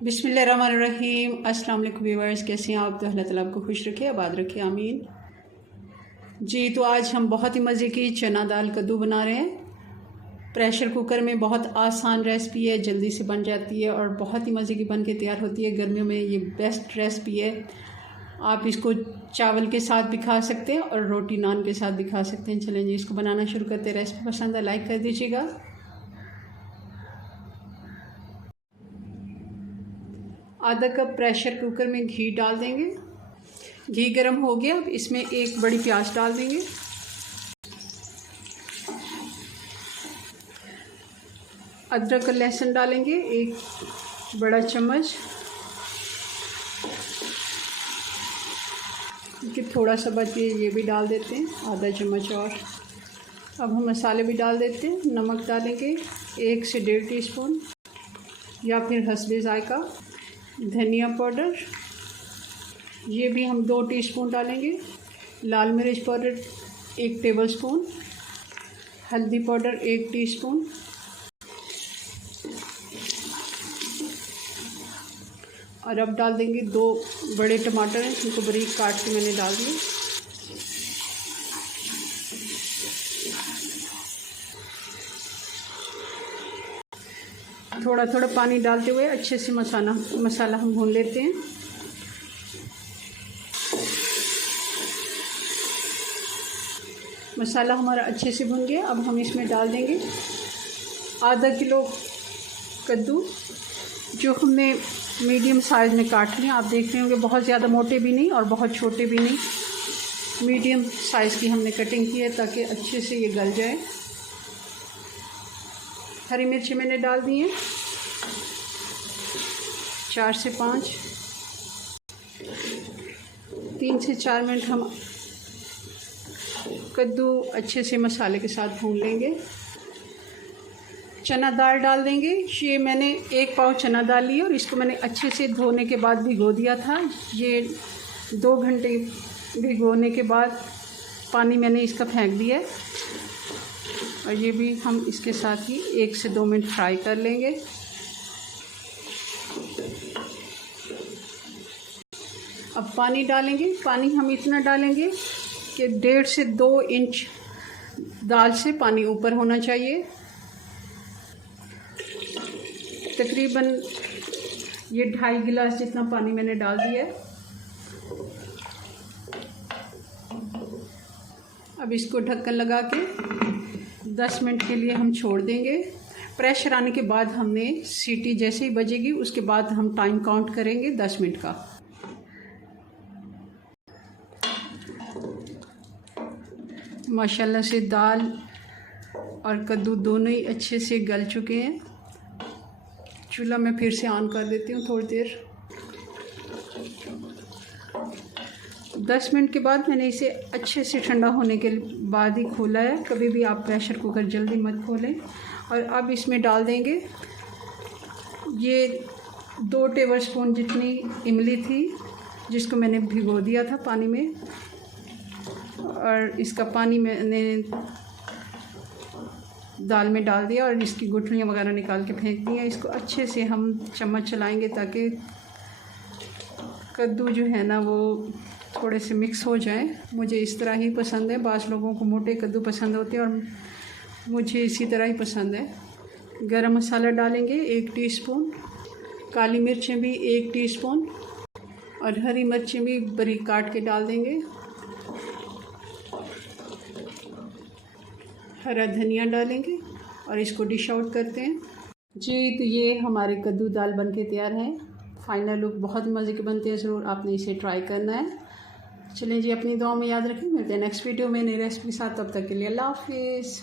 बिस्मिल्लाहिर्रहमानिर्रहीम। अस्सलाम वालेकुम व्यूअर्स, कैसे हैं आप? तो अल्लाह ताला आपको खुश रखे, आबाद रखे, आमीन जी। तो आज हम बहुत ही मज़े की चना दाल कद्दू बना रहे हैं। प्रेशर कुकर में बहुत आसान रेसिपी है, जल्दी से बन जाती है और बहुत ही मज़े की बन के तैयार होती है। गर्मियों में ये बेस्ट रेसिपी है। आप इसको चावल के साथ भी खा सकते हैं और रोटी नान के साथ भी खा सकते हैं। चलें जी, इसको बनाना शुरू करते हैं। रेसिपी पसंद है लाइक कर दीजिएगा। आधा कप प्रेशर कुकर में घी डाल देंगे। घी गर्म हो गया, अब इसमें एक बड़ी प्याज डाल देंगे। अदरक और लहसुन डालेंगे एक बड़ा चम्मच, कि थोड़ा सा बचे ये भी डाल देते हैं, आधा चम्मच। और अब हम मसाले भी डाल देते हैं। नमक डालेंगे 1 से 1.5 टीस्पून या फिर हस्बे जायका। धनिया पाउडर ये भी हम 2 टीस्पून डालेंगे। लाल मिर्च पाउडर 1 टेबलस्पून। हल्दी पाउडर 1 टीस्पून। और अब डाल देंगे 2 बड़े टमाटर हैं, जिनको बारीक काट के मैंने डाल दिए। थोड़ा थोड़ा पानी डालते हुए अच्छे से मसाला हम भून लेते हैं। मसाला हमारा अच्छे से भुन गया। अब हम इसमें डाल देंगे आधा किलो कद्दू, जो हमने मीडियम साइज़ में काट लिए। आप देख रहे होंगे बहुत ज़्यादा मोटे भी नहीं और बहुत छोटे भी नहीं, मीडियम साइज़ की हमने कटिंग की है ताकि अच्छे से ये गल जाए। हरी मिर्ची मैंने डाल दी हैं 4 से 5। 3 से 4 मिनट हम कद्दू अच्छे से मसाले के साथ भून लेंगे। चना दाल डाल देंगे। ये मैंने 1 पाव चना दाल ली और इसको मैंने अच्छे से धोने के बाद भिगो दिया था। ये 2 घंटे भिगोने के बाद पानी मैंने इसका फेंक दिया है। और ये भी हम इसके साथ ही 1 से 2 मिनट फ्राई कर लेंगे। अब पानी डालेंगे। पानी हम इतना डालेंगे कि 1.5 से 2 इंच दाल से पानी ऊपर होना चाहिए। तकरीबन ये 2.5 गिलास जितना पानी मैंने डाल दिया है। अब इसको ढक्कन लगा के 10 मिनट के लिए हम छोड़ देंगे। प्रेशर आने के बाद हमने सीटी जैसे ही बजेगी उसके बाद हम टाइम काउंट करेंगे 10 मिनट का। माशाल्लाह से दाल और कद्दू दोनों ही अच्छे से गल चुके हैं। चूल्हा मैं फिर से ऑन कर देती हूँ थोड़ी देर। 10 मिनट के बाद मैंने इसे अच्छे से ठंडा होने के बाद ही खोला है। कभी भी आप प्रेशर कुकर जल्दी मत खोलें। और अब इसमें डाल देंगे ये 2 टेबलस्पून जितनी इमली थी, जिसको मैंने भिगो दिया था पानी में। और इसका पानी मैंने दाल में डाल दिया और इसकी गुठलियाँ वगैरह निकाल के फेंक दी हैं। इसको अच्छे से हम चम्मच चलाएंगे ताकि कद्दू जो है ना वो थोड़े से मिक्स हो जाएं। मुझे इस तरह ही पसंद है। बाज़ लोगों को मोटे कद्दू पसंद होते हैं और मुझे इसी तरह ही पसंद है। गरम मसाला डालेंगे 1 टीस्पून। काली मिर्चें भी 1 टीस्पून और हरी मिर्चें भी बारीक काट के डाल देंगे। हरा धनिया डालेंगे और इसको डिश आउट करते हैं जी। तो ये हमारे कद्दू दाल बनके तैयार है। फाइनल लुक बहुत मज़े के बनते हैं। ज़रूर आपने इसे ट्राई करना है। चलिए जी, अपनी दुआ में याद रखें। मिलते हैं नेक्स्ट वीडियो में नई रेसिपी के साथ। तब तक के लिए अल्लाह हाफिज़।